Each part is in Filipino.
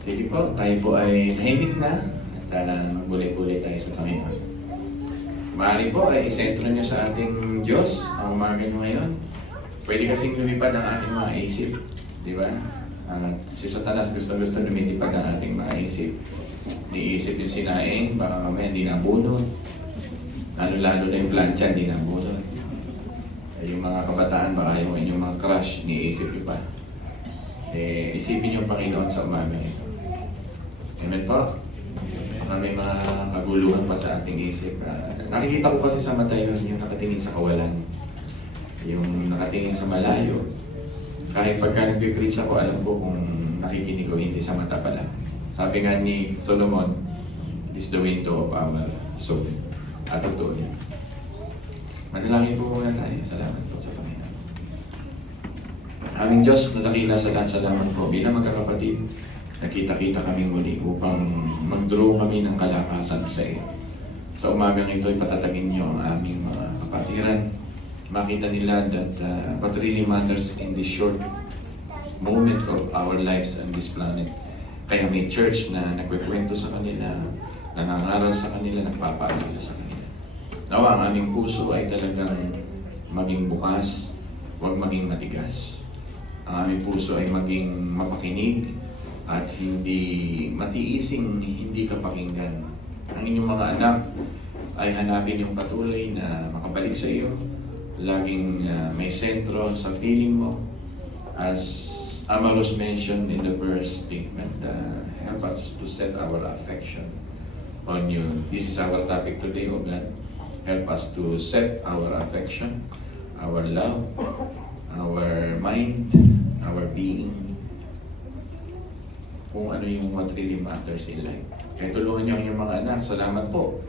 Sige po, tayo po ay tahimik na at magbuli-buli tayo sa Panginoon. Maaari po ay isentro niyo sa ating Diyos ang umaga niyo ngayon. Pwede kasing lumipad ang ating mga isip, di ba? At si Satanas gusto-gusto lumilipad ang ating mga isip. Niisip yung sinaing, baka mamaya hindi nabunod. Lalo-lalo na yung plancha, hindi nabunod. Yung mga kabataan, baka yung inyong mga crush, niisip niyo pa. Isipin yung Panginoon sa umaga ito. Amen po. Baka may mga kaguluhan pa sa ating isip. Nakikita ko kasi sa mata yun, yung nakatingin sa kawalan. Yung nakatingin sa malayo. Kahit pagka nagpipreach ako, alam ko kung nakikinig o hindi sa mata pala. Sabi nga ni Solomon, it is the window of our soul. At totoo yan. Manalangin po muna tayo. Salamat po sa Panginoon. Aming Diyos, nadakila sa lahat, salamat po. Bilang magkakapatid, nakita-kita kami muli upang mag-draw kami ng kalakasan sa iyo. Sa umagang ito, ipatatagin niyo ang aming mga kapatiran. Makita nila that what really matters in this short moment of our lives on this planet. Kaya may church na nagkikwento sa kanila, nangangaral sa kanila, nagpapaalala sa kanila. Nawa, ang aming puso ay talagang maging bukas, huwag maging matigas. Ang aming puso ay maging mapakinig at hindi matiising hindi ka pakinggan. Ang inyong mga anak ay hanapin yung patuloy na makabalik sa iyo. Laging may sentro sa piling mo. As Amaros mentioned in the verse statement, help us to set our affection on you. This is our topic today, O God. Help us to set our affection, our love, our mind, our being, kung ano yung what really matters in life. Kaya tulungan niyo ang inyong mga anak. Salamat po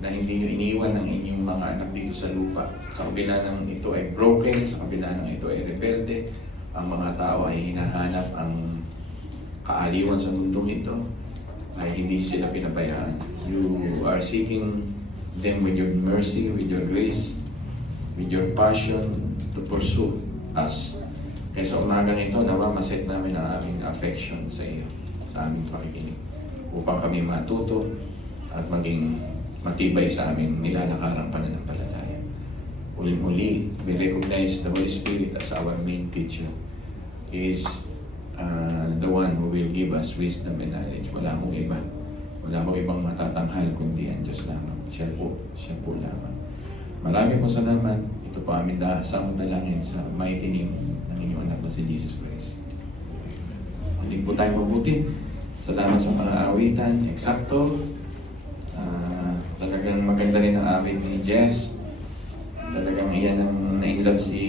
na hindi niyo iniwan ang inyong mga anak dito sa lupa. Sa kabila ng ito ay broken, sa kabila ng ito ay rebelde, ang mga tao ay hinahanap ang kaaliwan sa mundong ito, ay hindi niyo sila pinabayaan. You are seeking them with your mercy, with your grace, with your passion to pursue us. Kaya sa umagang ito, nawa maset namin ang aming affection sa iyo, sa aming pakikinig, upang kami matuto at maging matibay sa aming nilalakarang pananampalataya. Uli-muli, we recognize the Holy Spirit as our main teacher. He is the one who will give us wisdom and knowledge. Wala akong iba. Wala akong ibang matatanghal kundi ang Diyos lamang. Siya po lamang. Marami po salamat. Ito po aming dasang dalangin sa mighty name ng inyong anak na si Jesus Christ. Hindi po tayo mabuti. Salamat sa mga awitan. Eksakto. Talagang maganda rin ang awit ni Jess. Talagang iyan ang na-inlove si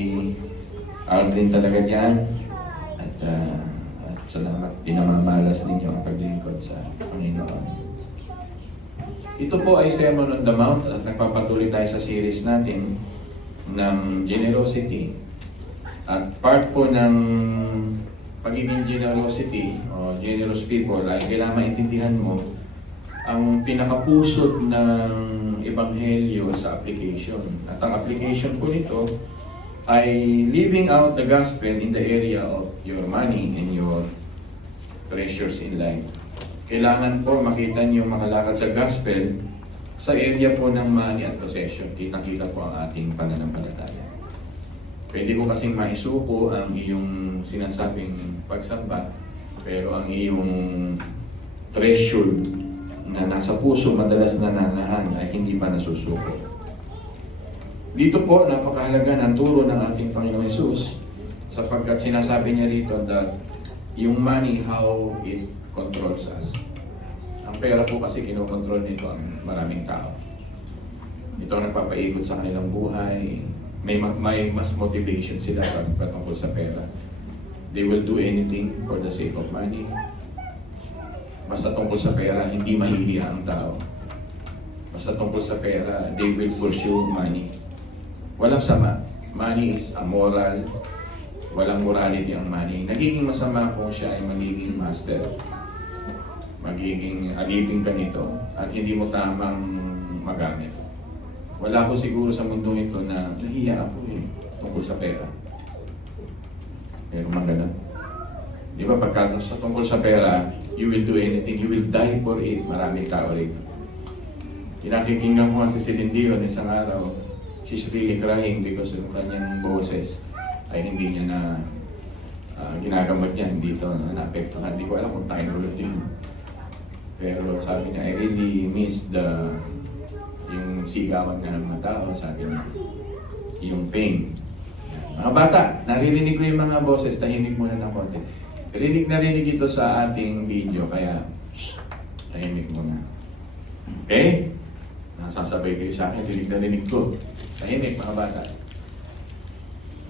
Aldrin talaga dyan. At salamat. Pinamamalas ninyo ang paglingkod sa Panginoon. Ito po ay Sermon on the Mount at nagpapatuloy tayo sa series natin ng generosity. At part po ng pagiging generosity o generous people ay kailangan maintindihan mo ang pinakapusot ng Ebanghelyo sa application. At ang application po nito ay living out the gospel in the area of your money and your treasures in life. Kailangan po makita niyo makalakad sa gospel sa area po ng money at possession. Kitang-kita po ang ating pananampalataya. Pwede ko kasing maisuko ang iyong sinasabing pagsamba, pero ang iyong treasure na nasa puso madalas nananahan ay hindi pa nasusuko. Dito po, napakahalaga ng turo ng ating Panginoong Hesus sapagkat sinasabi niya rito that yung money, how it controls us. Ang pera po kasi kinokontrol nito ang maraming tao. Ito ang nagpapaikot sa kanilang buhay. May mas motivation sila patungkol sa pera. They will do anything for the sake of money. Basta tungkol sa pera, hindi mahihiya ang tao. Basta tungkol sa pera, they will pursue money. Walang sama. Money is amoral. Walang morality ang money. Nagiging masama kung siya ay magiging master. Magiging alipin ka nito at hindi mo tamang magamit. Wala ko siguro sa mundo ito na nahiya ako tungkol sa pera. Pero maganda. Di ba pagka sa tungkol sa pera, You will do anything. You will die for it. Maraming tao rito. Pinakikinggan ko nga si Celine Dion isang araw. She's really crying because yung kanyang boses ay hindi niya na ginagamot yan dito. Na-apektuhan. Hindi ko alam kung thyroid yun. Pero sabi niya, I really miss yung sigawan nga ng mga tao. Sabi niya, yung pain. Mga bata, naririnig ko yung mga boses. Tahimik muna ng konti. Rinig na rinig ito sa ating video, kaya tahimik muna. Okay? Nasasabay kayo sa akin, rinig na rinig ko. Tahimik, mga bata.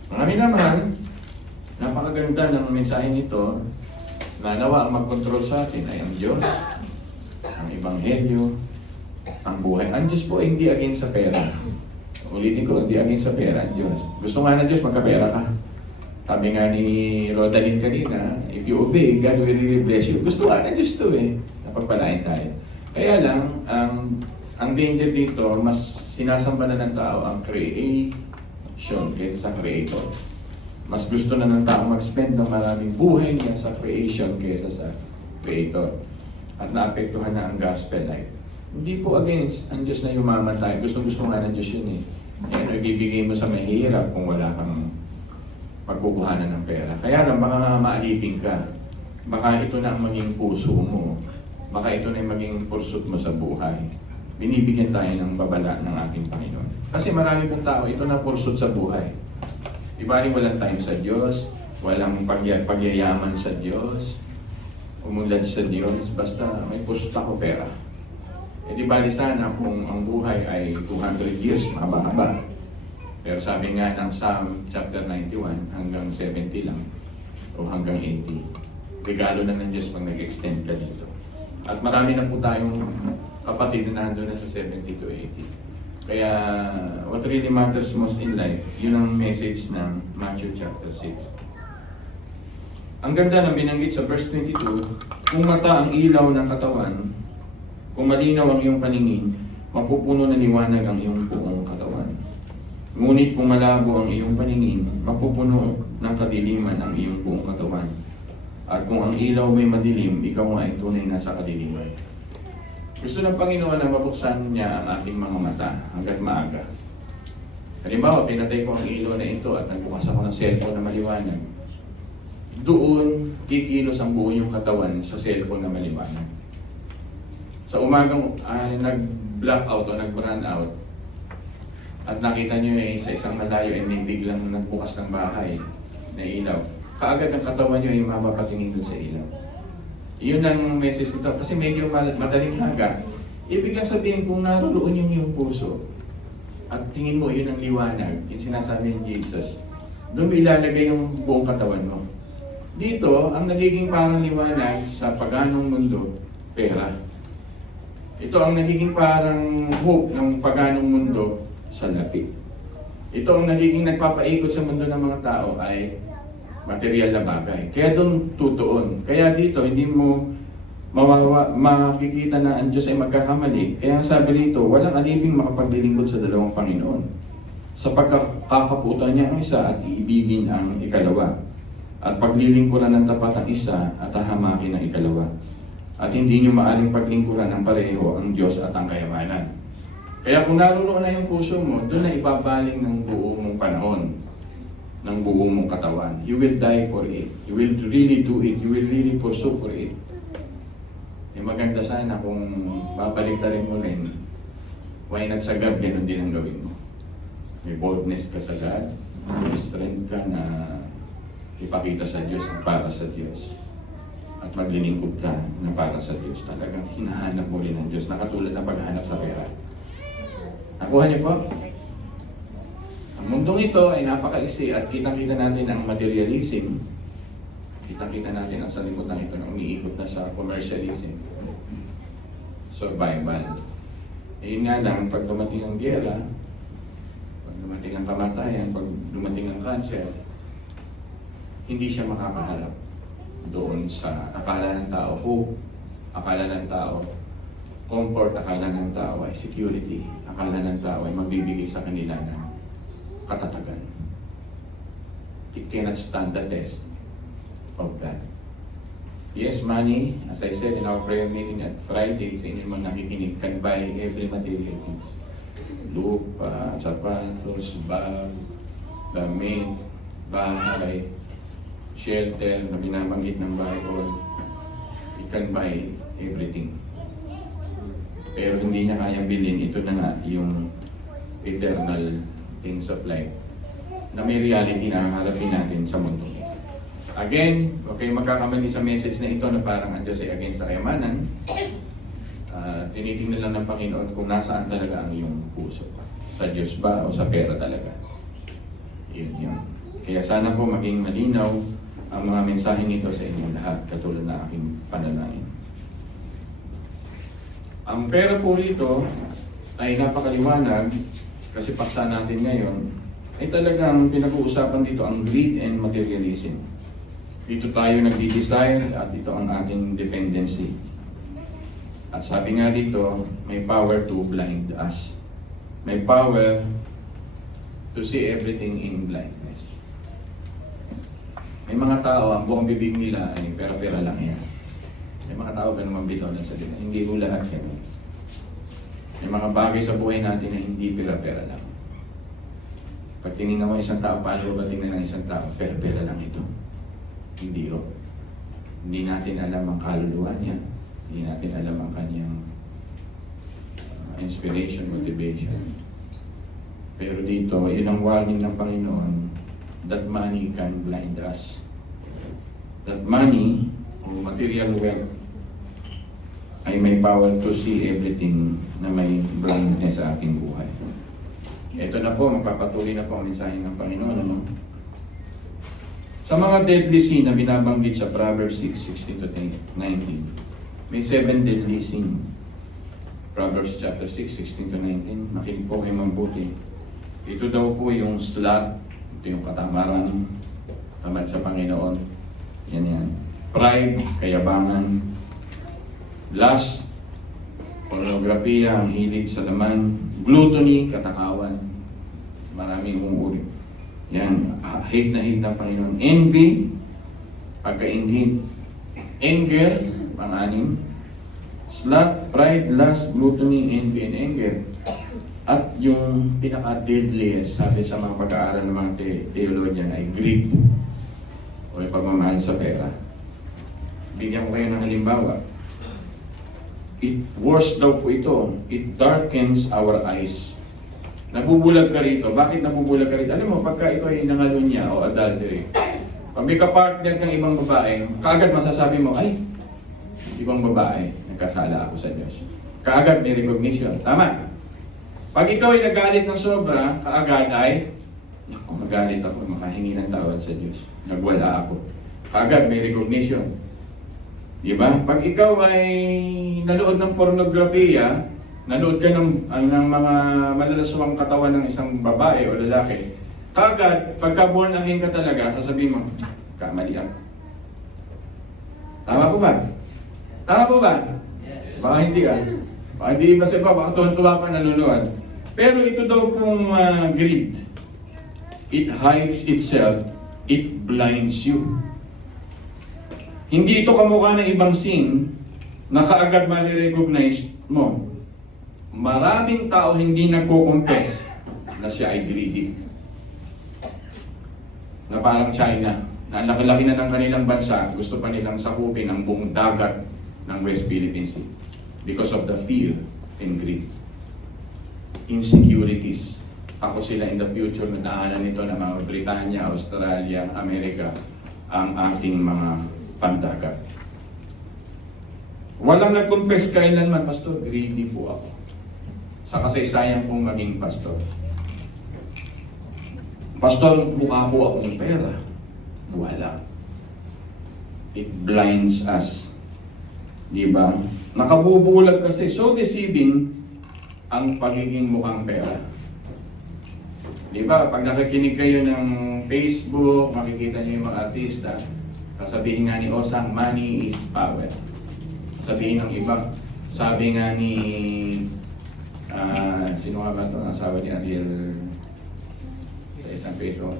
Marami naman, napakaganda ng mensahe nito na nawa ang mag-control sa atin ay ang Diyos, ang Ebanghelyo, ang buhay. Ang Diyos po ay hindi against sa pera. Ulitin ko, hindi against sa pera ang Diyos. Gusto nga ng Diyos, magkapera ka. Sabi nga ni Rodalyn kanina, if you obey, God will really bless you. Gusto nga ng Diyos to eh. Napagpalain tayo. Kaya lang, ang danger dito, mas sinasamba na ng tao ang creation kaysa sa creator. Mas gusto na ng tao mag-spend ng maraming buhay niya sa creation kaysa sa creator. At naapektuhan na ang gospel life. Hindi po against ang Diyos na yumaman tayo. Gusto nga ng Diyos yun eh. Kaya nagbibigay mo sa mahirap kung wala kang pagkukuhanan ng pera. Kaya lang, baka nga maalipin ka. Baka ito na ang maging puso mo. Baka ito na yung maging pursuit mo sa buhay. Binibigyan tayo ng babala ng ating Panginoon. Kasi marami pong tao, ito na pursuit sa buhay. Iba rin walang time sa Diyos, walang pagyayaman sa Diyos, umulad sa Diyos, basta may pursuit ako pera. E di bali sana kung ang buhay ay 200 years, mahaba-haba. Pero sabi nga ng Psalm chapter 91, hanggang 70 lang, o hanggang 80. Regalo na ng Diyos pag nag-extend ka dito. At marami na po tayong kapatid na nandun na sa 70 to 80. Kaya, what really matters most in life, yun ang message ng Matthew chapter 6. Ang ganda na binanggit sa verse 22, kung mata ang ilaw ng katawan, kung malinaw ang iyong paningin, mapupuno ng liwanag ang iyong buong katawan. Ngunit kung malabo ang iyong paningin, mapupuno ng kadiliman ang iyong buong katawan. At kung ang ilaw may madilim, ikaw nga ay tunay na sa kadiliman. Gusto ng Panginoon na mabuksan niya ang ating mga mata hanggang maaga. Halimbawa, pinatay ko ang ilaw na ito at nagbukas ako ng cellphone na maliwanag. Doon, kikilos ang buo yung katawan sa cellphone na maliwanag. Sa umagang nag-blackout o nag-run out, at nakita nyo sa isang malayo ay may biglang nagbukas ng bahay na ilaw. Kaagad ang katawan nyo ay mapapatingin doon sa ilaw. Iyon ang message nito. Kasi medyo madaling haga. Ibig lang sabihin kung naroon yung iyong puso at tingin mo yun ang liwanag, yung sinasabi ni Jesus, doon mo ilalagay yung buong katawan mo. Dito, ang nagiging parang liwanag sa paganong mundo, pera. Ito ang nagiging parang hope ng paganong mundo, salapi. Ito ang nagiging nagpapaikot sa mundo ng mga tao ay material na bagay. Kaya doon tutuon. Kaya dito, hindi mo makikita na ang Diyos ay magkakamali. Kaya sabi dito, walang aliping makapaglilingkod sa dalawang Panginoon. Sa pagkakaputan niya ang isa at iibigin ang ikalawa. At paglilingkuran ng tapat ang isa at hahamakin ang ikalawa. At hindi niyo maaring paglingkuran ng pareho ang Diyos at ang kayamanan. Kaya kung naroon na yung puso mo, doon na ibabaling ng buo mong panahon, ng buo mong katawan. You will die for it. You will really do it. You will really pursue for it. Maganda sana kung babalik na rin mo rin, why not sa God, ganun din ang gawin mo. May boldness ka sa God, may strength ka na ipakita sa Diyos ang para sa Diyos. At maglilingkod ka na para sa Diyos. Talagang hinahanap mo rin ng Diyos, nakatulad ng paghahanap sa pera. Nakuha niyo po? Ang mundong ito ay napakaisi at kitang-kita natin ang materialism. Kitang-kita natin ang salimutan ito na umiikot na sa commercialism. Survival. Yun nga lang, pag dumating ang gera, pag dumating ang kamatayan, pag dumating ang cancer, hindi siya makakaharap doon sa akala ng tao hope, akala ng tao comfort, akala ng tao ay security, akala ng tao ay magbibigay sa kanila ng katatagan. It cannot stand the test of that. Yes, money, as I said in our prayer meeting at Friday, sa inyong mga nakikinig, can buy every material things. Lupa, sapatos, bag, damit, bahay, shelter na binabanggit ng Bible. It can buy everything. Pero hindi niya kayang bilhin. Ito na nga yung eternal things of life na may reality na harapin natin sa mundo. Again, okay, magkakamali sa message na ito na parang ang Diyos ay against sa kayamanan. Tinitingnan lang ng Panginoon kung nasaan talaga ang iyong puso. Sa Diyos ba o sa pera talaga? Yun. Kaya sana po maging malinaw ang mga mensaheng ito sa inyo lahat, katulad na aking panalangin. Ang pera po rito ay napakaliwanag kasi paksa natin ngayon ay talagang pinag-uusapan dito ang greed and materialism. Dito tayo nagdi-desire at ito ang ating dependency. At sabi nga dito, may power to blind us. May power to see everything in blindness. May mga tao, ang buong bibig nila ay pera-pera lang yan. May mga tao ganun mambitaw na salita. Hindi po lahat yan. May mga bagay sa buhay natin na hindi pera-pera lang. Pag tinignan mo isang tao, paano ba tingnan ng isang tao? Pera-pera lang ito. Hindi ho. Hindi natin alam ang kaluluwa niya. Hindi natin alam ang kanyang inspiration, motivation. Pero dito, yun ang warning ng Panginoon, that money can blind us. That money, o material wealth, ay may power to see everything na may blindness sa ating buhay. Ito na po, magpapatuloy na po ang mensahe ng Panginoon. Ano? Sa mga deadly sin na binabanggit sa Proverbs 6:16-19, may 7 deadly sin. Proverbs chapter 6:16-19, makinig po kayo mabuti. Ito daw po yung sloth, ito yung katamaran, tamad sa Panginoon. Yan. Pride, kayabangan. Lust, pornographiya, ang hilig sa laman. Gluttony, katakawan. Maraming umuuri. Yan, hate na hate ng Panginoon. Envy, pagkaingit. Anger, pang-anim. Sloth, pride, lust, gluttony, envy, and anger. At yung pinaka-deadliest, sabi sa mga pag-aaral ng mga theologian, ay greed. O yung pagmamahal sa pera. Bigyan ko kayo ng halimbawa. Worse daw po ito. It darkens our eyes. Nabubulag ka rito. Bakit nabubulag ka rito? Alam mo, pagka ito ay nangalunya o adultery, pag may kapartner kang ibang babae, kaagad masasabi mo, ay, ibang babae, nagkasala ako sa Diyos. Kaagad may recognition. Tama. Pag ikaw ay nagalit ng sobra, kaagad ay, naku, magalit ako, makahingi ng tawad sa Diyos. Nagwala ako. Kaagad may recognition. Diba? Pag ikaw ay nanood ng pornografiya, nanood ka ng mga malalaswang katawan ng isang babae o lalaki, kagad, pagka born again ka talaga, sasabihin mo, kamali ako. Tama po ba? Tama po ba? Yes. Baka hindi ka. Baka hindi ba sa iba, baka tuwan-tuwa pa nanonood. Pero ito daw pong greed. It hides itself, it blinds you. Hindi ito kamukha ng ibang sin na kaagad mali-recognize mo. Maraming tao hindi nagko-confess na siya ay greedy. Na parang China, na ang laki-laki na ng kanilang bansa, gusto pa nilang sakupin ang buong dagat ng West Philippine Sea because of the fear and greed. Insecurities. Ako sila in the future na daanan nito ng mga Britanya, Australia, Amerika, ang ating mga pandagat. Walang nag-confess kailanman, Pastor, greedy po ako. Sa kasaysayan kong maging pastor. Pastor, mukha po ako ng pera. Wala. It blinds us. Diba? Nakabubulag kasi. So deceiving ang pagiging mukhang pera. Diba? Pag nakikinig kayo ng Facebook, makikita niyo yung mga artista, sasabihin nga ni Osang, money is power. Sabihin ng iba, sabi nga ni sino nga ba ito? Ang asawa ni Ariel sa isang peso.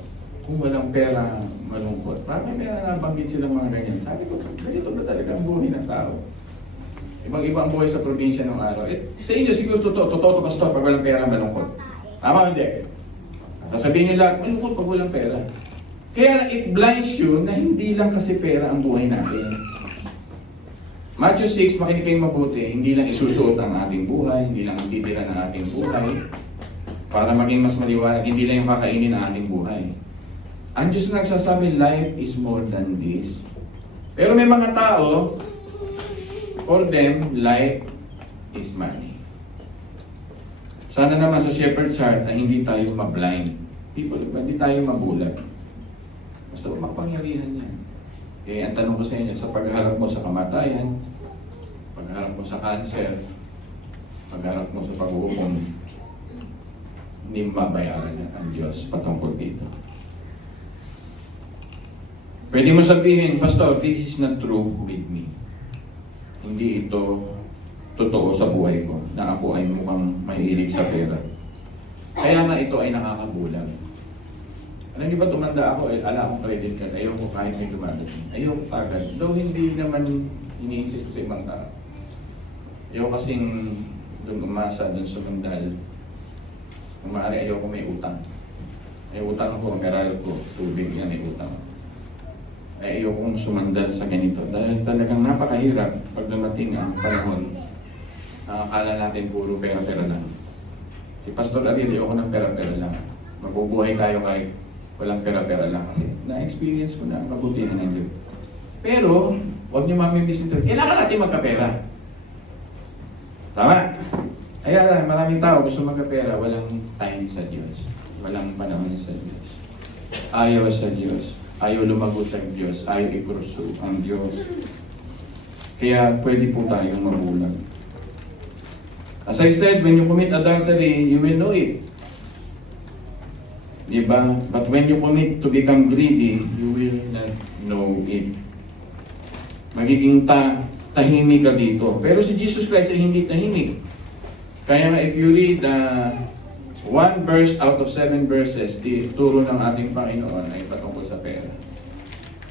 kung walang pera, malungkot. Parang may nabanggit silang mga ganyan. Sabi ko, ganito ba talaga ang buhay ng tao? Ibang-ibang buhay sa probinsya ng araw. Sa inyo siguro totoo to pastor, pag walang pera, malungkot. Tama hindi? Sasabihin nila, malungkot pag walang pera. Kaya it blinds you na hindi lang kasi pera ang buhay natin. Matthew 6, makinig kayong mabuti, hindi lang isusuot ang ating buhay, hindi lang ang titira ng ating buhay, para maging mas maliwanag, hindi lang yung kakainin ng ating buhay. Ang Diyos na nagsasabi, life is more than this. Pero may mga tao, for them, life is money. Sana naman sa Shepherd's Heart na hindi tayo ma-blind. Hindi tayo mabulag. Basta makapangyarihan yan. Eh, ang tanong ko sa inyo, sa pagharap mo sa kamatayan, pagharap mo sa cancer, pagharap mo sa pag-uupong, hindi mabayaran ang Diyos patungkol dito. Pwede mo sabihin, Pastor, this is not true with me. Hindi ito totoo sa buhay ko, na ako ay mukhang mahilig sa pera. Kaya nga ito ay nakakabulag. Alam niyo ba, tumanda ako, ala akong credit card, ayoko kahit may dumadating. Ayoko agad. Though hindi naman iniisip ko sa ibang tao. Ayoko kasing doon umasa, doon sumandal. Kung maaari, ayoko may utang. May utang ako, ang meral ko, tubig yan, may utang. Ay ayokong sumandal sa ganito dahil talagang napakahirap pag dumating ang panahon na akala natin puro pera-pera lang. Si Pastor Ariel, ayoko ng pera-pera lang. Mabubuhay tayo kahit walang pera-pera lang kasi na-experience ko na ang kabutihan ng Diyos. Pero, huwag niyo mamimiss nito. Kailangan natin magkapera. Tama? Kaya maraming tao gusto magkapera, walang time sa Diyos. Walang panahon sa Diyos. Ayaw sa Diyos. Ayaw lumago sa Diyos, ayaw i-pursue ang Diyos. Kaya pwede po tayong mabulag. As I said, when you commit adultery, you will know it. Diba? But when you commit to become greedy, you will not know it. Magiging tahimik ka dito. Pero si Jesus Christ ay hindi tahimik. Kaya nga if you read one verse out of 7 verses, turo ng ating Panginoon ay patungkol sa pera.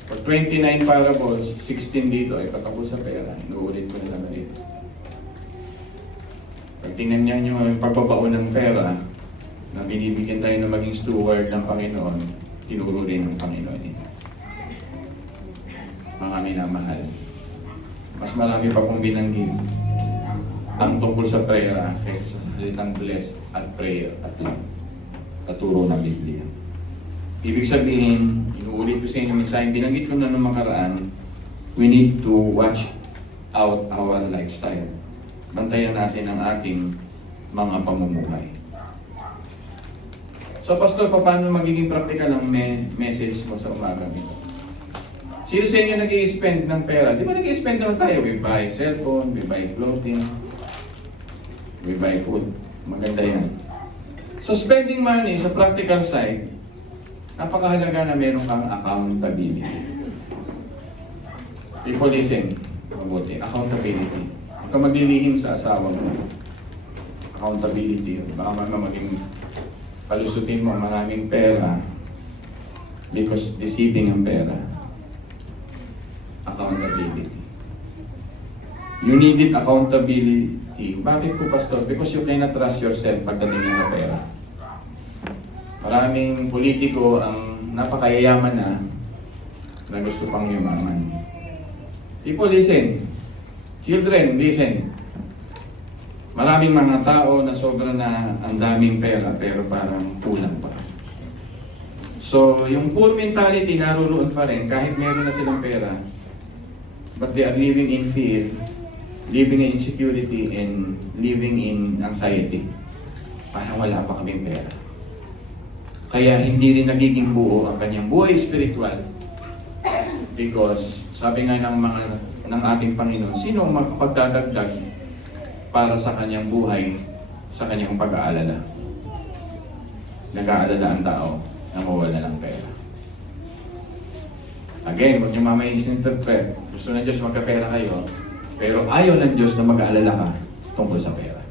For 29 parables, 16 dito ay patungkol sa pera. Inuulit ko na lang dito. Pag tingnan niyo yung pagbabaon ng pera, na binibigyan tayo na maging steward ng Panginoon, tinuro rin ng Panginoon ito. Mga minamahal. Mas marami pa pong binanggit ang tungkol sa pera kaysa sa salitang bless at prayer at katuro ng Biblia. Ibig sabihin, inuulit ko sa inyo minsan, binanggit ko na nung makaraan, we need to watch out our lifestyle. Bantayan natin ang ating mga pamumuhay. So, Pastor, paano magiging practical ang message mo sa umaga nito? Sino sa inyo nag-i-spend ng pera? Di ba nag-i-spend naman tayo? We buy cellphone, we buy clothing, we buy food. Maganda yan. So, spending money sa practical side, napakahalaga na meron kang accountability. People listen, mabuti. Accountability. Huwag ka maglilihim sa asawa mo. Accountability. Baka maging palusutin mo maraming pera because deceiving ang pera. Accountability. You needed accountability. Bakit po, Pastor? Because you cannot trust yourself pagdating ng pera. Maraming politiko ang napakayayaman na gusto pang yumaman. People, listen. Children, listen. Maraming mga tao na sobra na ang daming pera pero parang kulang pa. So, yung poor mentality naroon pa rin kahit meron na silang pera, but they are living in fear, living in insecurity, and living in anxiety. Parang wala pa kaming pera. Kaya hindi rin nagiging buo ang kanyang buhay spiritual. Because, sabi nga ng ating Panginoon, sino ang makapagdadagdag para sa kanyang buhay, sa kanyang pag-aalala? Nag-aalala ang tao na mawala ng pera. Again, huwag niyo mamainterpret. Gusto ng Diyos magkapera kayo, pero ayaw ng Diyos na mag-aalala ka tungkol sa pera.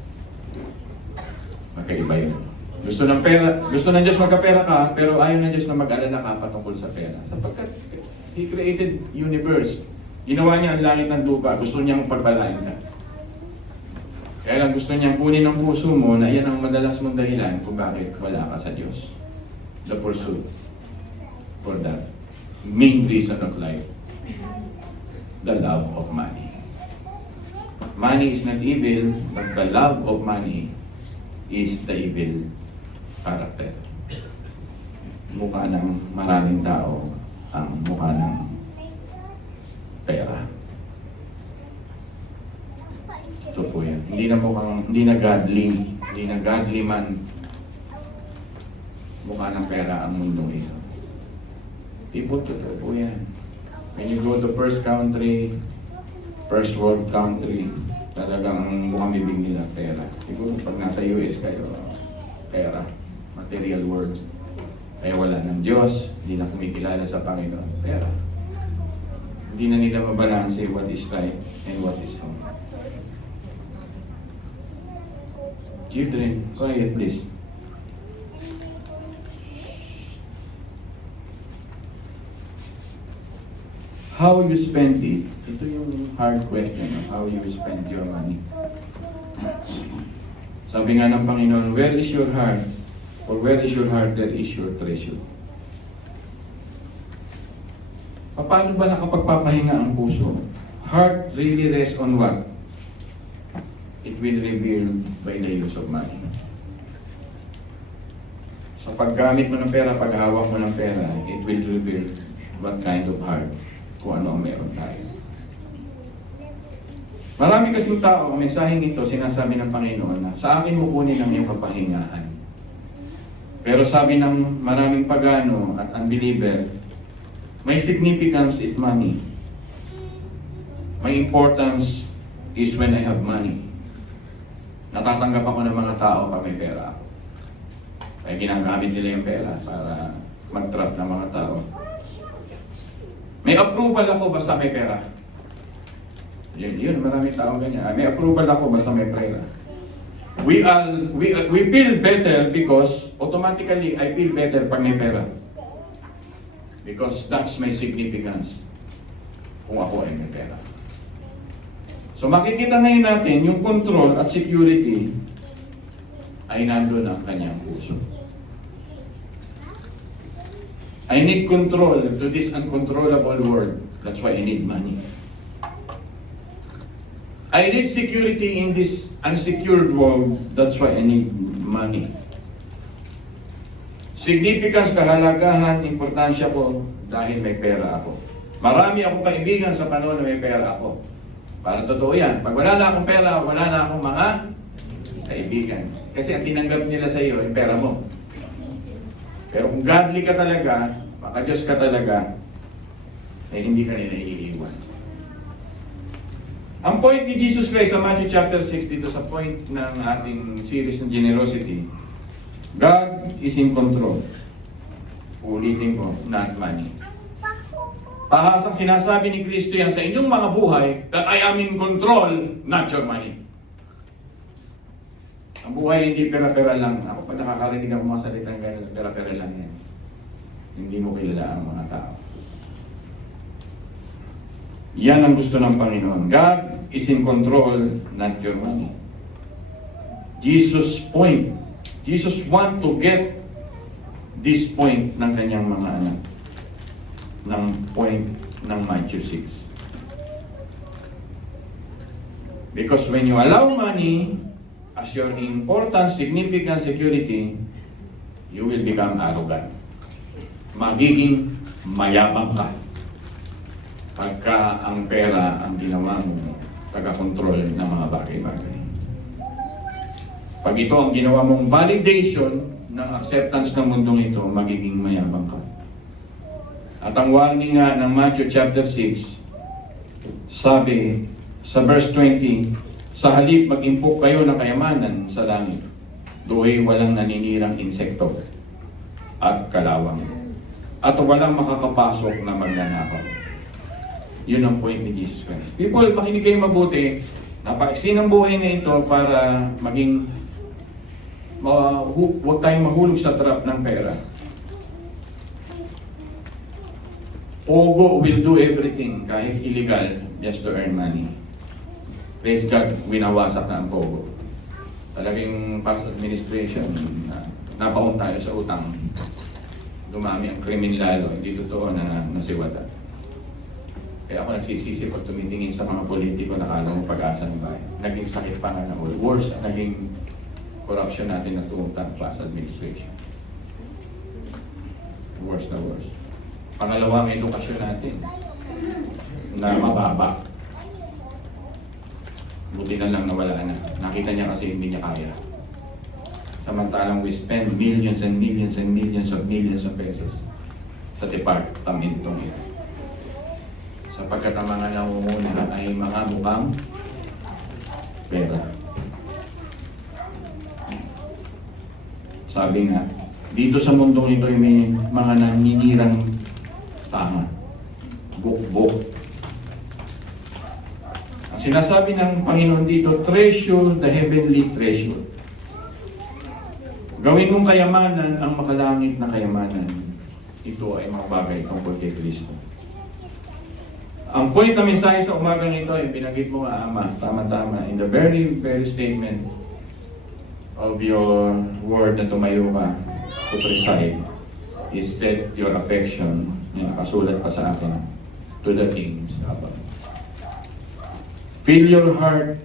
Magkaiba yun. Gusto ng pera, gusto ng Diyos magkapera ka, pero ayaw ng Diyos na mag-alala ka patungkol sa pera. Sapagkat He created universe. Ginawa niya ang langit ng lupa. Gusto niyang pagbalain ka. Kaya lang gusto niyang kunin ang puso mo na yan ang madalas mong dahilan kung bakit wala ka sa Diyos. The pursuit for that main reason of life. The love of money. Money is not evil, but the love of money is the evil character. Mukha ng maraming tao ang mukha ng pera. Ito po yan. Hindi na godly man. Mukha ng pera ang mundong ito. People, totoo po yan. When you go to first world country, talagang mukhang bibig nila pera. Siguro pag nasa US kayo, pera, material world. Kaya wala ng Diyos, hindi na kumikilala sa Panginoon. Pera. Hindi na nila mabalanse what is right and what is wrong. Children, quiet please. How you spend it, ito yung hard question of how you spend your money. Sabi nga ng Panginoon, where is your heart? Or where is your heart, there is your treasure. Paano ba nakapagpapahinga ang puso? Heart really rests on what? It will reveal by the use of money. So paggamit mo ng pera, paghawak mo ng pera, it will reveal what kind of heart, kung ano ang meron tayo. Marami kasing tao, ang mensaheng ito, sinasabi ng Panginoon na sa akin mo kunin ang iyong kapahingahan. Pero sabi ng maraming pagano at unbeliever, my significance is money. My importance is when I have money. Natatanggap ako ng mga tao pag may pera ako. Kaya ginagamit nila yung pera para mag-trap ng mga tao. May approval ako basta may pera. Yun, maraming tao ganyan. May approval ako basta may pera. We feel better because automatically I feel better pag may pera. Because that's my significance kung ako ay may pera. So makikita ngayon natin yung control at security ay nandun ang kanyang puso. I need control to this uncontrollable world. That's why I need money. I need security in this unsecured world. That's why I need money. Significance, kahalagahan, importansya ko dahil may pera ako. Marami akong kaibigan sa panahon na may pera ako. Para totoo yan. Pag wala na akong pera, wala na akong mga kaibigan. Kasi ang tinanggap nila sa iyo ay pera mo. Pero kung godly ka talaga, maka-Diyos ka talaga, eh hindi ka nila iiwan. Ang point ni Jesus Christ sa Matthew chapter 6 dito sa point ng ating series ng generosity, God is in control. Ulitin ko, not money. Pahasang sinasabi ni Kristo yan sa inyong mga buhay that I am in control, not your money. Ang buhay hindi pera-pera lang. Ako pa nakakarinig ako mga salitang gano'n, pera-pera lang yan. Hindi mo kilala ang mga tao. Yan ang gusto ng Panginoon. God is in control, not your money. Jesus want to get this point ng kanyang mga anak. Ng point ng Matthew 6. Because when you allow money as your important, significant security, you will become arrogant. Magiging mayabang ka. Pagka ang pera ang ginawa mo taga-control ng mga bagay-bagay. Pag ito ang ginawa mong validation ng acceptance ng mundong ito, magiging mayabang ka. At ang warning nga ng Matthew chapter 6, sabi sa verse 20, sa halip mag-impok kayo ng kayamanan sa langit, do'y walang naninirang insekto at kalawang, at walang makakapasok na magnanakaw. Yun ang point ni Jesus Christ. People, makinig kayo mabuti. Napakaiksi ng buhay na ito para maging huwag tayong mahulog sa trap ng pera. Pogo will do everything, kahit illegal, just to earn money. Praise God, winawasak na ang Pogo. Talagang past administration, napaon tayo sa utang. Dumami ang krimen lalo, hindi totoo na nasiwata. Kaya ako nagsisisi pag tumitingin sa mga politiko na kala mo pag-asa ng bayan. Naging sakit pa nga na all. Worse, naging corruption natin na tumutang past administration. Worse na worse. Pangalawa, ang edukasyon natin na mababa. Buti na lang nawala na. Nakita niya kasi hindi niya kaya. Samantalang we spend millions and millions and millions of pesos sa departamentong ito. Sapagkat ang mga nangunguna ay mga mukhang pera. Sabi nga, dito sa mundong ito ay may mga naninirang tama. Buk-buk. Ang sinasabi ng Panginoon dito, treasure the heavenly treasure. Gawin mong kayamanan ang makalangit na kayamanan. Ito ay mga bagay tungkol kay Kristo. Ang point na mensahe sa umagang ito ay binanggit mo nga, Ama, tama-tama. In the very statement of your word na tumayo ka to preside, is set your affection, yung nakasulat pa sa akin, to the things above. Fill your heart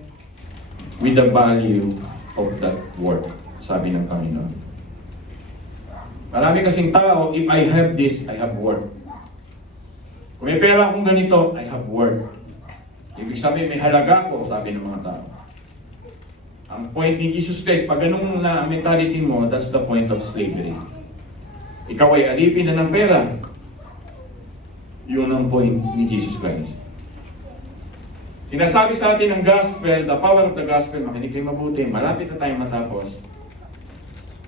with the value of that word, sabi ng Panginoon. Marami kasing tao, if I have this, I have worth. Kung may pera akong ganito, I have worth. Ibig sabihin, may halaga ko, sabi ng mga tao. Ang point ni Jesus Christ, pag ganun na mentality mo, that's the point of slavery. Ikaw ay alipin na ng pera. Yun ang point ni Jesus Christ. Sinasabi sa atin ang gospel, the power of the gospel, makinig kayo mabuti, malapit na tayong matapos,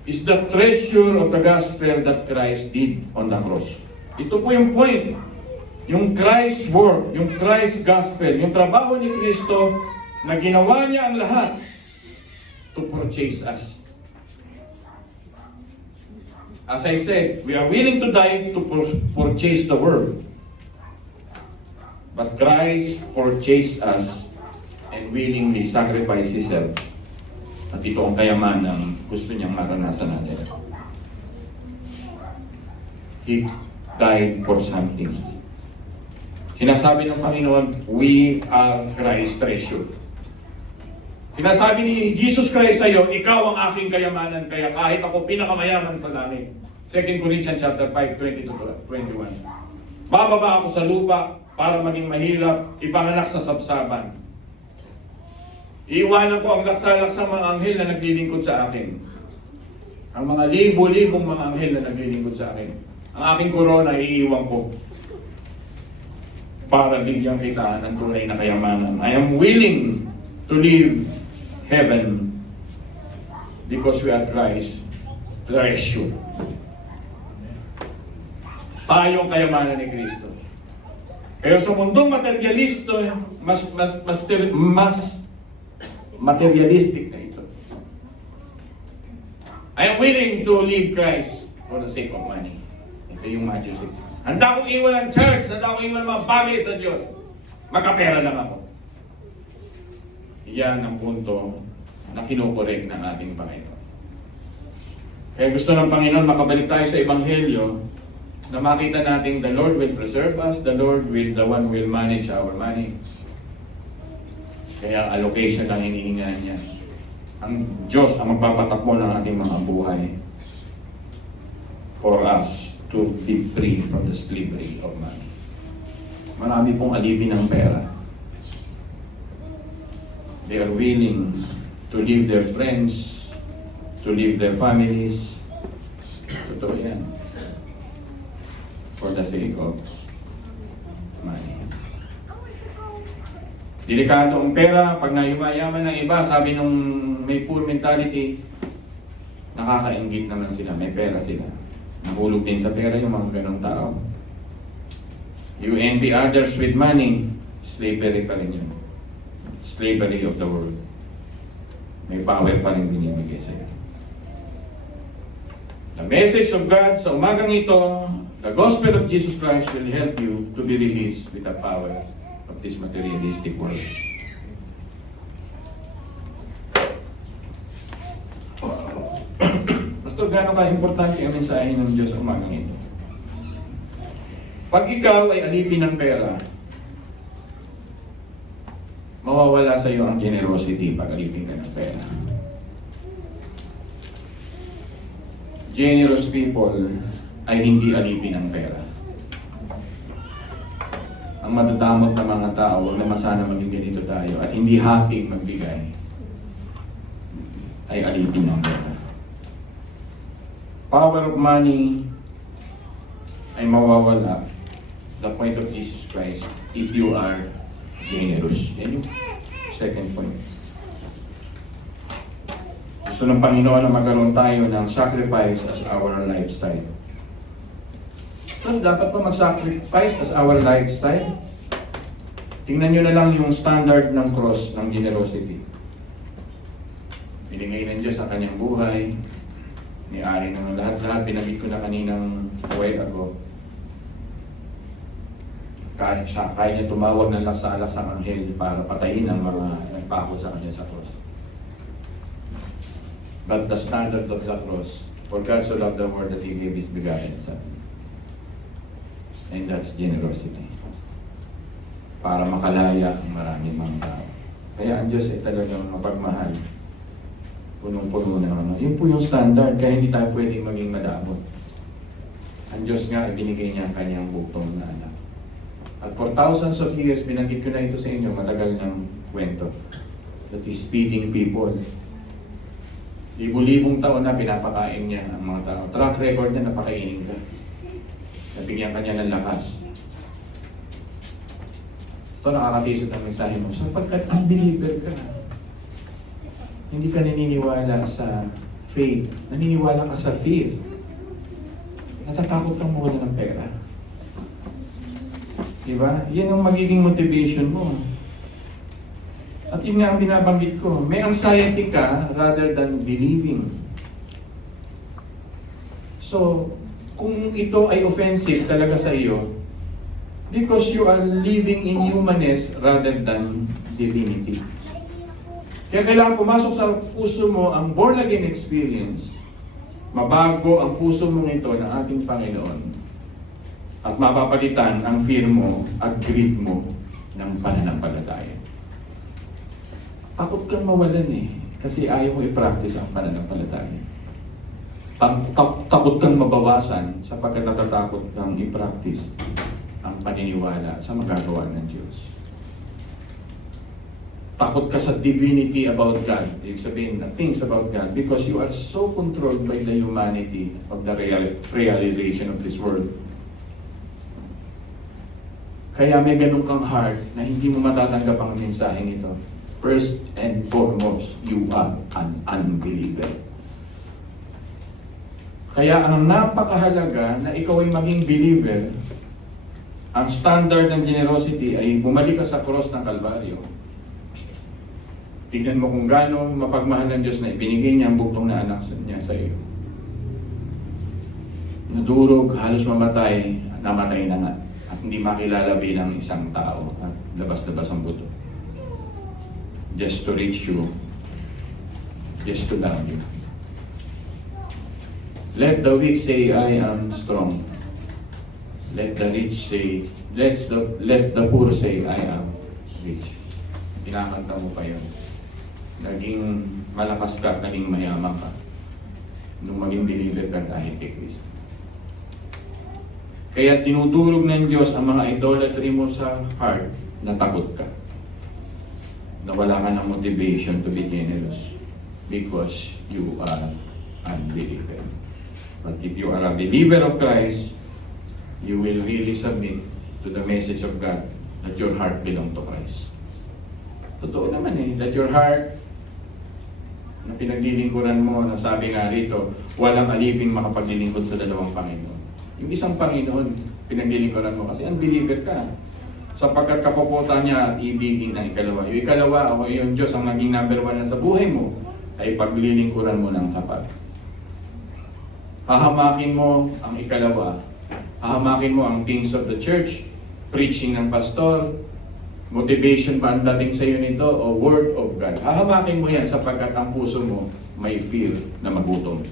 is the treasure of the gospel that Christ did on the cross. Ito po yung point. Yung Christ work, yung Christ gospel, yung trabaho ni Kristo na ginawa niya ang lahat to purchase us. As I said, we are willing to die to purchase the world. But Christ purchased us and willingly sacrificed Himself. At ito ang kayamanang gusto niyang maranasan natin. He died for something. Sinasabi ng Panginoon, we are Christ's treasure. Sinasabi ni Jesus Christ sa iyo, ikaw ang aking kayamanan, kaya kahit ako pinakamayaman sa langit. 2 Corinthians chapter 5, 20-21. Bababa ako sa lupa para maging mahirap, ipanganak sa sabsaban. Iiwanan ko ang laksa-laksang mga anghel na naglilingkod sa akin. Ang mga libo-libong mga anghel na naglilingkod sa akin. Ang aking korona, iiwan ko para bigyan kita ng tunay na kayamanan. I am willing to leave heaven because we are Christ's treasure. Tayo ang kayamanan ni Kristo. Pero sa mundong materialista, mas materialistic na ito. I am willing to leave Christ for the sake of money. Ito yung Matthew 6. Handa akong iwan ang church, handa akong iwan ang mga bagay sa Diyos. Magkapera lang ako. Yan ang punto na kinukorek ng ating Panginoon. Kaya gusto ng Panginoon makabalik tayo sa Ebanghelyo na makita natin the Lord will preserve us, the Lord will the one who will manage our money. Kaya allocation ang hinihinga niya. Ang Diyos ang magpapatakbo ng ating mga buhay for us to be free from the slavery of money. Marami pong alipin ng pera. They are willing to leave their friends, to leave their families. Totoo yan. For the sake of money. Delikado ang pera. Pag nayumayaman ng iba, sabi nung may poor mentality, nakakainggit naman sila, may pera sila. Nahulog din sa pera yung mga ganong tao. You envy others with money, slavery pa rin yun. Slavery of the world. May power pa rin binibigay sa'yo. The message of God sa umagang ito, the gospel of Jesus Christ will help you to be released with the power of this materialistic world. Pastor, gaano ka-importante ang mensahe ng Diyos sa umagang ito? Pag ikaw ay alipin ng pera, mawawala sa iyo ang generosity pag alipin ka ng pera. Generous people ay hindi alipin ng pera. Ang matatamot na mga tao, huwag naman sana maging ganito tayo, at hindi happy magbigay, ay alipin ng pera. Power of money ay mawawala. The point of Jesus Christ, if you are generous. Yan yung second point. Gusto ng Panginoon na magkaroon tayo ng sacrifice as our lifestyle. So, dapat pa mag-sacrifice as our lifestyle? Tingnan nyo na lang yung standard ng cross ng generosity. Binigay ng Diyos ang kanyang buhay, ni-ari ng lahat-lahat, binabit ko na kaninang away ago. Kaya niya tumawag ng lasalas ang anghel para patayin ang mga nagpako sa kanya sa cross. But the standard of the cross, for God so loved the world that He gave His begotten Son. And that's generosity. Para makalaya ang maraming mga tao. Kaya ang Diyos ay talagang mapagmahal. Punong-puno na ano. Yun po yung standard, kaya hindi tayo pwedeng maging madamot. Ang Diyos nga ay binigay niya ang kanyang buktong na anak. At for thousands of years, binanggit ko na ito sa inyo, matagal ng kwento. That is feeding people. Libu-libong taon na pinapakain niya ang mga tao. Track record niya, napakainin ka. Nabigyan ka niya ng lakas. Ito nakakatisod ang mensahe mo. Sapagkat unbeliever ka. Hindi ka naniniwala sa faith. Naniniwala ka sa fear. Natatakot kang mawala ng pera. Diba? Yan ang magiging motivation mo. At yun nga ang binabanggit ko. May anxiety ka rather than believing. So, kung ito ay offensive talaga sa iyo, because you are living in humanness rather than divinity. Kaya kailangan pumasok sa puso mo ang born again experience. Mabago ang puso mong ito ng ating Panginoon. At mapapalitan ang fear mo at greed mo ng pananampalataya. Takot kang mawalan kasi ayaw mo i-practice ang pananampalataya. Takot kang mabawasan sapagkat natatakot kang i-practice ang paniniwala sa magagawa ng Diyos. Takot ka sa divinity about God. Ibig sabihin na things about God because you are so controlled by the humanity of the realization of this world. Kaya may ganun kang heart na hindi mo matatanggap ang mensaheng ito. First and foremost, you are an unbeliever. Kaya ang napakahalaga na ikaw ay maging believer, ang standard ng generosity ay bumalik ka sa cross ng Kalbaryo. Tingnan mo kung gaano mapagmahal ng Diyos na ibinigay niya ang buktong na anak niya sa iyo. Nadurog, halos mamatay, namatay na nga. At hindi makilala bilang isang tao at labas-labas ang buto. Just to reach you, just to love you. Let the weak say, I am strong. Let the rich say, let the poor say, I am rich. Pinakanta mo pa yun. Naging malakas ka, naging mayaman ka. Nung maging believer ka dahil kay Kristo. Kaya tinudurog ng Diyos ang mga idolatry mo sa heart na takot ka. Nawala ka ng motivation to be generous because you are unbeliever. But if you are a believer of Christ, you will really submit to the message of God that your heart belongs to Christ. Totoo naman that your heart na pinaglilingkuran mo, na sabi nga rito, walang aliping makapaglilingkod sa dalawang Panginoon. Yung isang Panginoon, pinaglilingkuran mo kasi unbeliever ka. Sapagkat kapuputan niya at ibigin ang ikalawa. Yung ikalawa, o yung Diyos ang naging number one na sa buhay mo, ay paglilingkuran mo ng tapat. hahamakin mo ang ikalawa, hahamakin mo ang things of the church, preaching ng pastor, motivation ba ang dating sa iyo nito, o word of God. Hahamakin mo yan sapagkat ang puso mo may fear na magutom.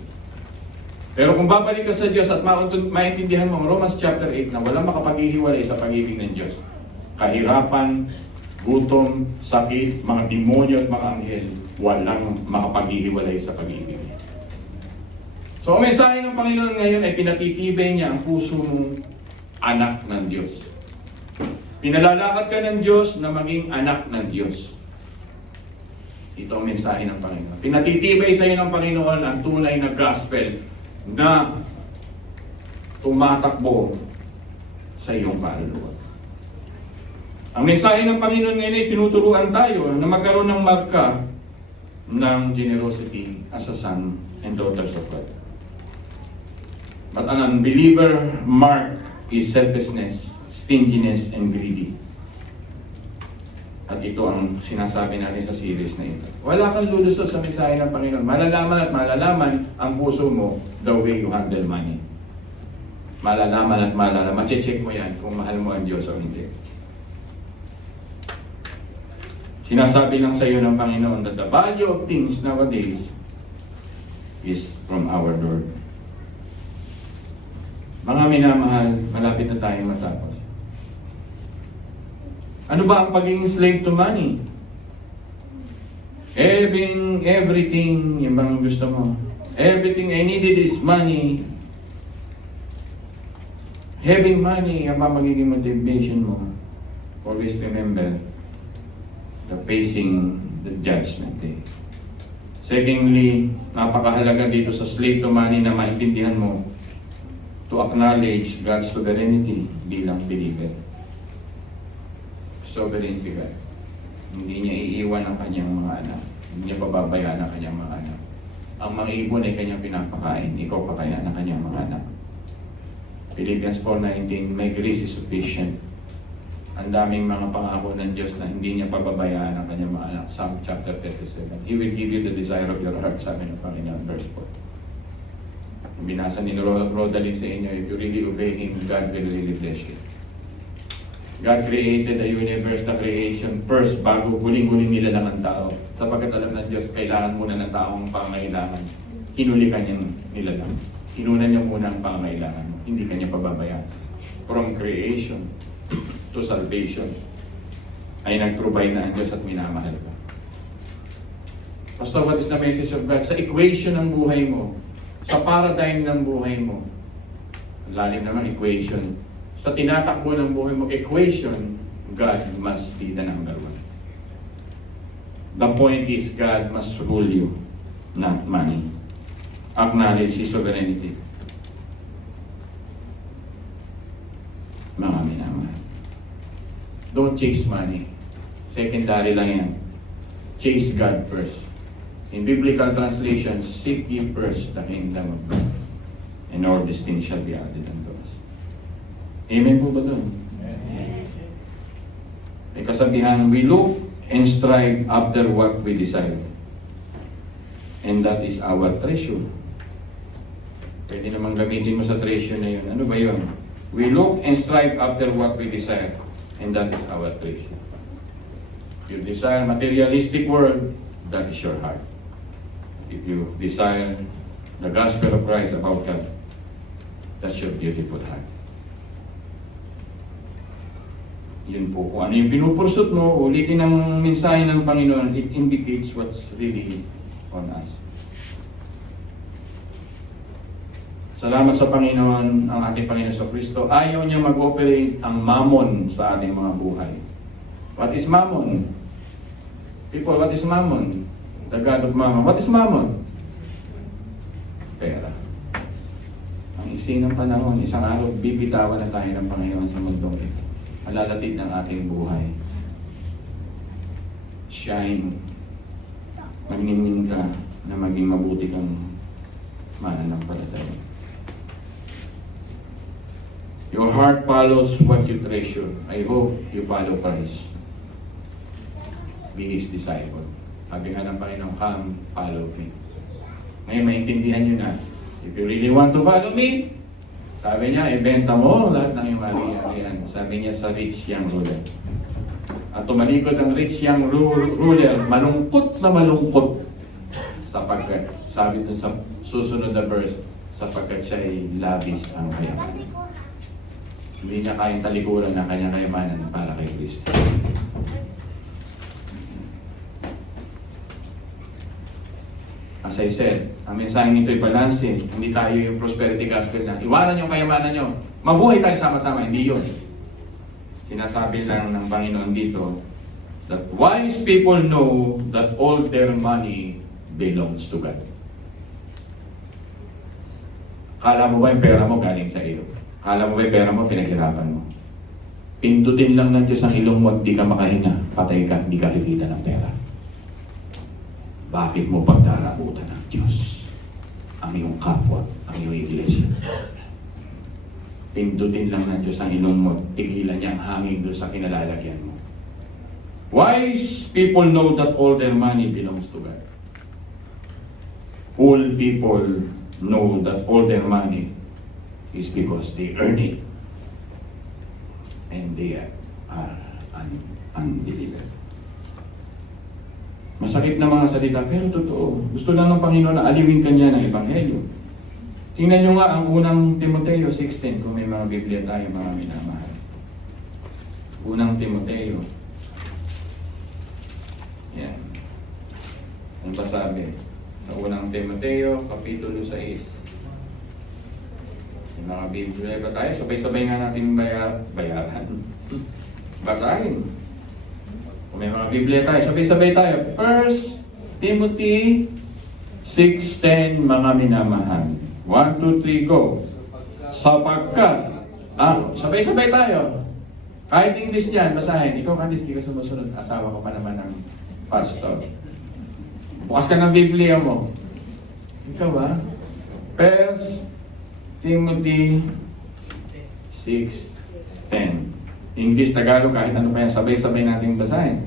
Pero kung babalik ka sa Diyos at maintindihan mo ang Romans chapter 8 na walang makapaghihiwalay sa pag-ibig ng Diyos. Kahirapan, gutom, sakit, mga demonyo at mga anghel, walang makapaghihiwalay sa pag-ibig. So ang mensahe ng Panginoon ngayon ay pinatitibay niya ang puso mong anak ng Diyos. Pinalalakad ka ng Diyos na maging anak ng Diyos. Ito ang mensahe ng Panginoon. Pinatitibay sa iyo ng Panginoon ang tunay na gospel na tumatakbo sa iyong kaluluwa. Ang mensahe ng Panginoon ngayon ay tinuturuan tayo na magkaroon ng marka ng generosity as a son and daughters of God. But an unbeliever mark is selfishness, stinginess, and greedy. At ito ang sinasabi natin sa series na ito. Wala kang lulusot sa mensahe ng Panginoon. Malalaman at malalaman ang puso mo the way you handle money. Malalaman at malalaman. Mache-check mo yan kung mahal mo ang Diyos o hindi. Sinasabi lang sa iyo ng Panginoon that the value of things nowadays is from our Lord. Mga minamahal, malapit na tayong matapos. Ano ba ang pagiging slave to money? Having everything, yung bang gusto mo? Everything I needed is money. Having money, ang magiging motivation mo. Always remember the facing the judgment day. Secondly, napakahalaga dito sa slave to money na maintindihan mo to acknowledge God's sovereignty bilang believer. Sovereign si God. Hindi niya iiwan ang kanyang mga anak. Hindi niya pababayaan ang kanyang mga anak. Ang mga ibon ay kanyang pinapakain. Ikaw pakain ang kanyang mga anak. Philippians 4:19, my grace is sufficient. Ang daming mga pangako ng Diyos na hindi niya pababayaan ang kanyang mga anak. Psalm chapter 37. He will give you the desire of your heart, sabi ng Panginoon, verse 4. Binasa ni Rodalyn sa inyo, if you really obey Him, God will really bless you. God created the universe, the creation first, bago huling-huling nila lang ang tao. Sapagkat alam ng Diyos, kailangan muna ng taong pangailangan. Hinuli ka niyang nilalang. Hinuna niya muna ang pangailangan mo. Hindi ka niya pababayaan. From creation to salvation, ay nag-provide na ang Diyos at minamahal ka. Pastor, what is the message of God? Sa equation ng buhay mo, sa paradigm ng buhay mo, lalim naman equation, sa tinatakbo ng buhay mo, equation, God must be the number one. The point is, God must rule you, not money. Acknowledge His sovereignty. Mga minamahal. Don't chase money. Secondary lang yan. Chase God first. In biblical translation, seek ye first the kingdom of God, and all these things shall be added unto us. Amen po ba doon? May kasabihan, we look and strive after what we desire. And that is our treasure. Pwede naman gamitin mo sa treasure na yun. Ano ba yun? We look and strive after what we desire. And that is our treasure. If you desire materialistic world, that is your heart. If you desire the gospel of Christ about God, that's your beautiful heart. Yun po. Kung ano yung pinupursot mo, ulitin ang mensahe ng Panginoon, it indicates what's really on us. Salamat sa Panginoon, ang ating Panginoon sa Kristo. Ayaw niya mag-operate ang mammon sa ating mga buhay. What is mammon? People, what is mammon? The God of Mammon. What is Mammon? Pera. Ang iksi ng panahon, isang araw, bibitawan na tayo ng Panginoon sa mundong ito. Malalatid ng ating buhay. Shine. Magningning ka na maging mabuti kang mananampalataya. Your heart follows what you treasure. I hope you follow Christ. Be His disciple. Sabi nga ng Panginoon, come, follow me. Ngayon, maintindihan nyo na If you really want to follow me, sabi niya, ibenta mo lahat ng iyong ari-arian. Sabi niya sa rich young ruler. At tumalikod ang rich young ruler, malungkot na malungkot. Sapagkat, sabi dun sa susunod na verse, sapagkat siya ay labis ang kayamanan. Hindi niya kayang talikuran ng kanyang kayamanan para kay Kristo. As I said, ang mensaheng ito'y balanse. Hindi tayo yung prosperity gospel na iwanan yung kayamanan nyo. Mabuhay tayo sama-sama. Hindi yun. Sinasabi lang ng Panginoon dito that wise people know that all their money belongs to God. Kala mo ba yung pera mo galing sa iyo? Kala mo ba yung pera mo pinaghirapan mo? Pindutin lang ng Diyos ang ilong mo at di ka makahinga. Patay ka, di ka kikita ng pera. Bakit mo pagdaraputan ng Diyos ang iyong kapwa, ang iyong iglesia? Pindutin lang ng Diyos ang ilong mo, tigilan niya ang hangin doon sa kinalalagyan mo. Wise people know that all their money belongs to God. Fool people know that all their money is because they earn it and they are undelivered. Masakit na mga salita, pero totoo. Gusto lang ng Panginoon na aliwin kanya ng Ebanghelyo. Tingnan nyo nga ang unang Timoteo 16, kung may mga Biblia tayo, mga minamahal. Unang Timoteo. Yan. Ano ba sabi? Sa unang Timoteo, Kapitulo 6. Yung mga Biblia ba tayo? Sabay-sabay nga natin bayaran. Basahin. Kung may mga Biblia tayo, sabay-sabay tayo. 1 Timothy 6:10, mga minamahal. 1, 2, 3, go. Sapagkat, sabay-sabay tayo. Kahit English niyan, basahin. Ikaw kanlis, di ka sumusunod. Asawa ko pa naman ng pastor. Bukas ka ng Biblia mo. Ikaw ba? 1 Timothy 6:10. English, Tagalog, kahit ano pa yan, sabay-sabay nating basahin.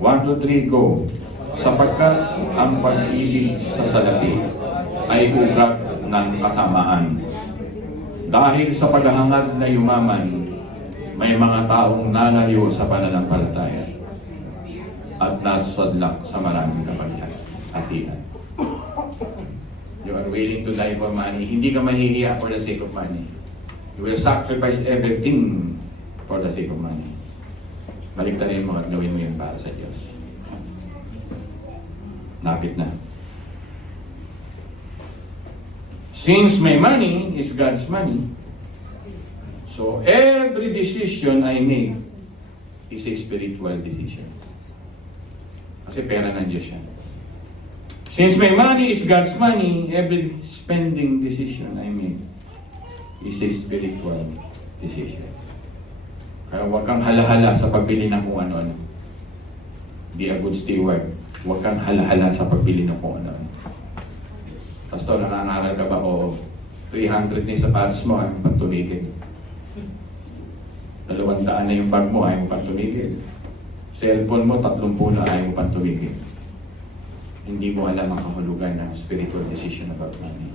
1, 2, 3, go. Sapagkat ang pag-ibig sa salapi ay ugat ng kasamaan. Dahil sa paghahangad na yumaman, may mga taong nalayo sa pananampalataya at nasadlak sa maraming kapag-atian. You are willing to die for money. Hindi ka mahihiya for the sake of money. You will sacrifice everything for the sake of money. Baliktarin mo at gawin mo yun para sa Diyos. Napit na. Since my money is God's money, so every decision I make is a spiritual decision. Kasi pera ng Diyos yan. Since my money is God's money, every spending decision I make is a spiritual decision. Kaya huwag kang halahala sa pagbili ng kung ano-ano. Be a good steward. Huwag kang halahala sa pagbili ng kung ano-ano. Pastor, nangangaral ka ba? O 300 na yung sapatos mo, ayaw mo pang tumigil. 200 na yung bag mo, ayaw mo pang tumigil. Cellphone mo, 30 na, ayaw mo pang tumigil. Hindi mo alam ang kahulugan ng spiritual decision about money.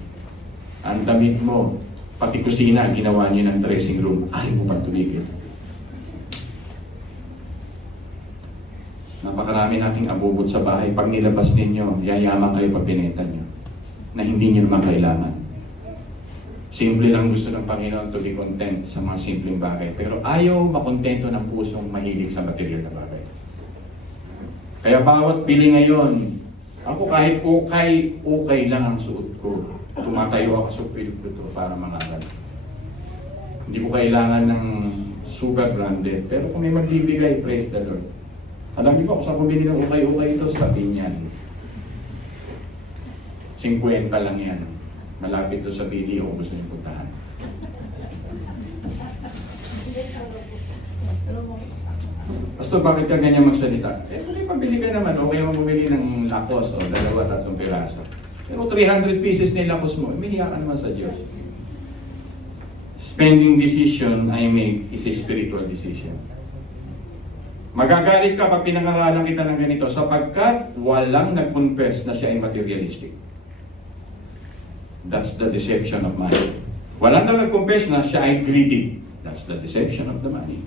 Ang damit mo, pati kusina, ginawa niyo ng dressing room, ayaw mo pang tumigil. Napakarami nating abubot sa bahay. Pag nilabas ninyo, yayaman kayo pag pinenta nyo na hindi nyo naman kailangan. Simple lang gusto ng Panginoon to be content sa mga simpleng bagay. Pero ayaw makontento ng pusong mahilig sa material na bagay. Kaya bawat bili ngayon, ako kahit okay lang ang suot ko. Tumatayo ako sa pilipito para mangaral. Hindi ko kailangan ng super branded. Pero kung may magbibigay, praise the Lord. Alam niyo po, kung saan ko binili ng ukay-ukay ito, sa Binyan. 50 lang yan. Malapit doon sa Bili o gusto niyo puntahan. Pastor, bakit ka ganyan magsalita? Kung pabili ka naman, okay mo bumili ng lakos o 2-3 piraso. Pero 300 pieces na lakos mo, umihiya ka naman sa Diyos. Spending decision I make is a spiritual decision. Magagalit ka pag pinangaralan kita ng ganito sapagkat walang nag-confess na siya ay materialistic. That's the deception of money. Walang nag-confess na siya ay greedy. That's the deception of the money.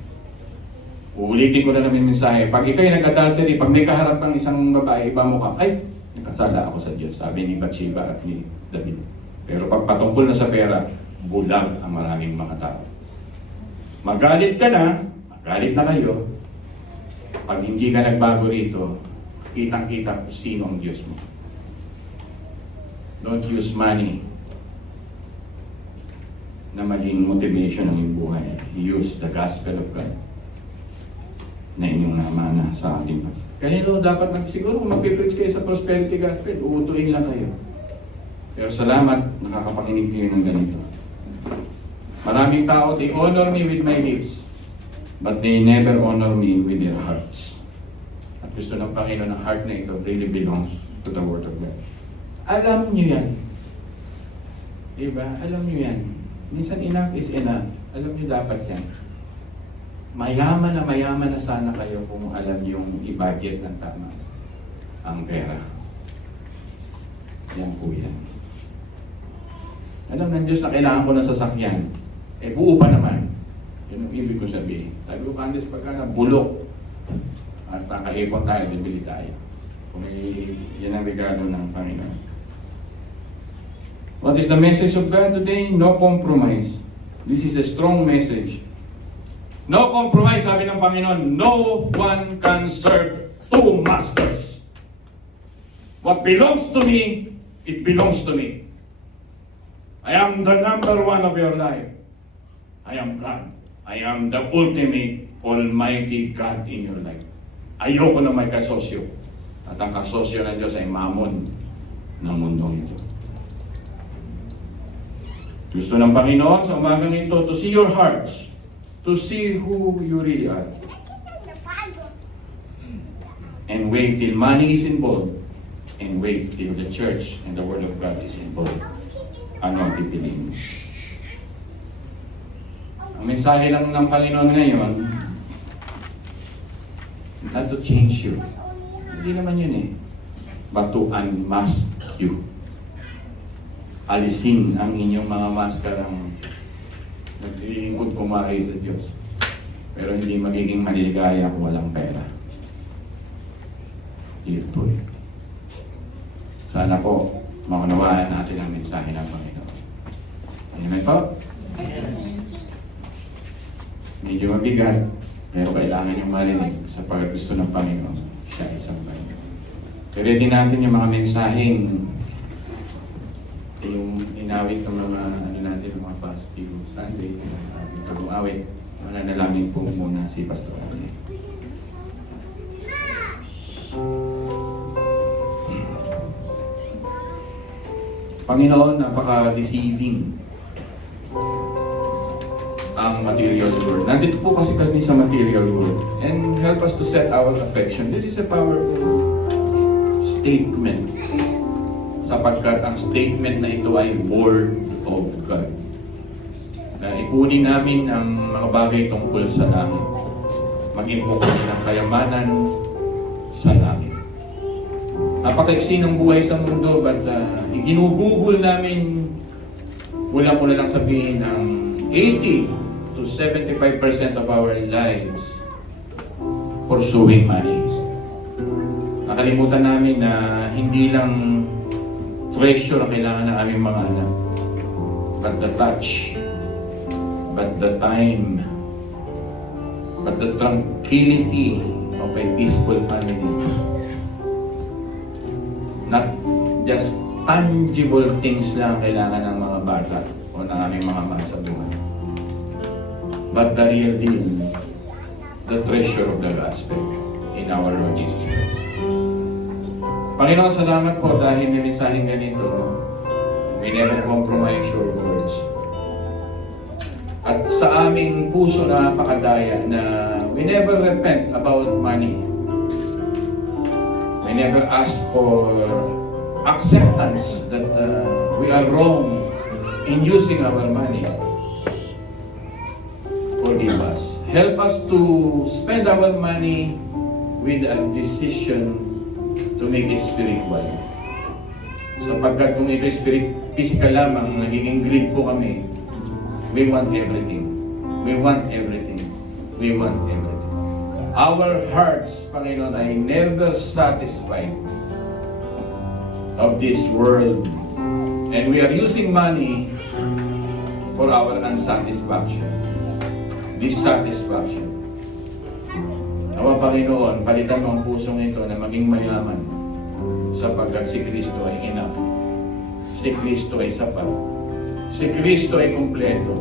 Uulitin ko na namin mensahe. Pag ikaw'y nag-adultery, pag may kaharap ng isang babae, iba mo ka, ay, nakasala ako sa Diyos. Sabi ni Bathsheba at ni David. Pero pag patungkol na sa pera, bulag ang maraming mga tao. Magalit ka na, magalit na kayo. Pag hindi ka nagbago rito, kitang-kita kung sino ang Diyos mo. Don't use money na maging motivation ng iyong buhay. Use the gospel of God na inyong namana sa ating pag. Kanino dapat siguro kung mag-preach kayo sa prosperity gospel, uutuin lang kayo. Pero salamat, nakakapakinig kayo ng ganito. Maraming tao, they honor me with my lips, but they never honor me with their hearts. At gusto ng Panginoon, ang heart na ito really belongs to the Word of God. Alam nyo yan. Diba? Alam nyo yan. Minsan enough is enough. Alam nyo dapat yan. Mayaman na sana kayo kung alam nyo yung i-budget ng tama ang pera. Yan po yan. Alam ng Diyos na kailangan ko ng sasakyan. Eh buo pa naman. Yun ang ibig ko sabihin. Sabi ko, Candice, pagka na bulok at nakaipon tayo, bibili tayo. Kung yan ang regalo ng Panginoon. What is the message of God today? No compromise. This is a strong message. No compromise, sabi ng Panginoon. No one can serve two masters. What belongs to me, it belongs to me. I am the number one of your life. I am God. I am the ultimate, almighty God in your life. Ayoko na may kasosyo. At ang kasosyo ng Diyos ay mamon ng mundong ito. Gusto ng Panginoon sa umagang ito to see your hearts, to see who you really are. And wait till money is involved, and wait till the church and the Word of God is involved. Ano ang pipiliin mo? Ang mensahe lang ng Panginoon ngayon, not to change you. Hindi naman yun eh. But to unmask you. Alisin ang inyong mga maskarang naglilingkod kumari sa Diyos. Pero hindi magiging maliligaya kung walang pera. Yun po eh. Sana po, maunawaan natin ang mensahe ng Panginoon. Amen po? Medyo mabigat, pero kailangan yung marinig sa paggusto ng Panginoon. Siya isang Panginoon. Ready natin yung mga mensaheng yung inawit ng mga natin, mga positive Sunday, ating pag-uawit. Mananalangin po muna si Pastor Ali. Panginoon, napaka-deceiving ang material world. Nandito po kasi kami sa material world. And help us to set our affection. This is a powerful statement. Sapagkat ang statement na ito ay Word of God. Na ipunin namin ang mga bagay tungkol sa langit. Maging po kami ng kayamanan sa langit. Napakaiksi ng buhay sa mundo, but iginugugol namin, wala ko na lang sabihin, ng 80 to 75% of our lives pursuing money. Nakalimutan namin na hindi lang treasure ang kailangan ng aming mga anak, but the touch, but the time, but the tranquility of a peaceful family. Not just tangible things lang ang kailangan ng mga bata o ng aming mga mahal sa buhay, but the real deal, the treasure of the gospel in our Lord Jesus Christ. Panginoon, salamat po dahil may mensaheng ganito. We never compromise your words. At sa aming puso na napakadaya na we never repent about money. We never ask for acceptance that we are wrong in using our money. Forgive us. Help us to spend our money with a decision to make it spiritual. Sapagkat kung ito physical lamang, nagiging greed po kami. We want everything. We want everything. We want everything. Our hearts, Panginoon, ay never satisfied of this world. And we are using money for our unsatisfaction. Dissatisfaction. Nawa, Panginoon, palitan mo ang pusong ito na maging mayaman sapagkat si Kristo ay enough. Si Kristo ay sapat. Si Kristo ay kumpleto.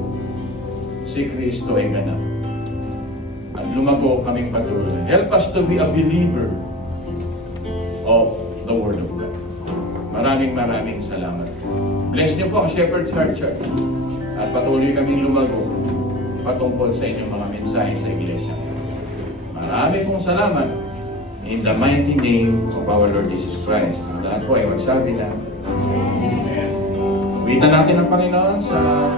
Si Kristo ay ganap. At lumago kaming patuloy. Help us to be a believer of the Word of God. Maraming salamat. Bless niyo po ang Shepherd's Heart Church. At patuloy kaming lumago patungkol sa inyong mga mensahe sa iglesia. Maraming pong salamat. In the mighty name of our Lord Jesus Christ. Ang lahat po ay magsabi na Amen. Witan natin ang Panginoon sa